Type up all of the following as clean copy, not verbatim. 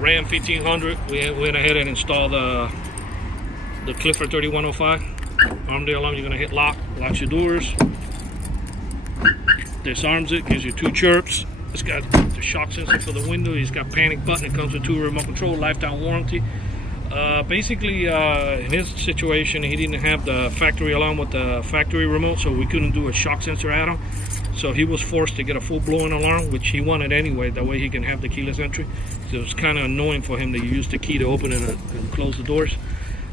Ram 1500. We went ahead and installed the Clifford 3105. Armadale alarm. You're gonna hit lock, locks your doors, disarms it, gives you 2 chirps. It's got the shock sensor for the window. He's got panic button. It comes with 2 remote control, lifetime warranty. Basically, in his situation, he didn't have the factory alarm with the factory remote, so we couldn't do a shock sensor add-on. So he was forced to get a full-blown alarm, which he wanted anyway. That way he can have the keyless entry. So it was kind of annoying for him to use the key to open and close the doors.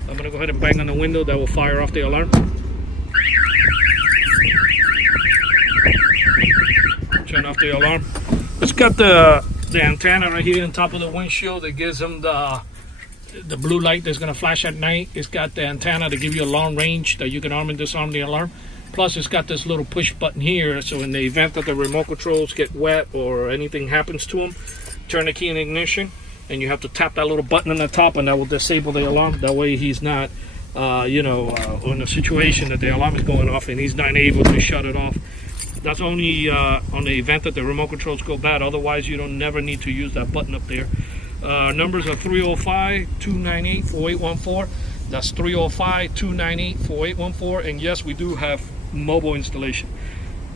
I'm gonna go ahead and bang on the window. That will fire off the alarm. Turn off the alarm. It's got the antenna right here on top of the windshield that gives him the blue light that's going to flash at night. It's got the antenna to give you a long range that you can arm and disarm the alarm. Plus it's got this little push button here, so in the event that the remote controls get wet or anything happens to them, turn the key in ignition and you have to tap that little button on the top, and that will disable the alarm. That way he's not in a situation that the alarm is going off and he's not able to shut it off. That's only on the event that the remote controls go bad. Otherwise, you don't never need to use that button up there. Numbers are 305-298-4814. That's 305-298-4814. And yes, we do have mobile installation.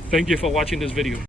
Thank you for watching this video.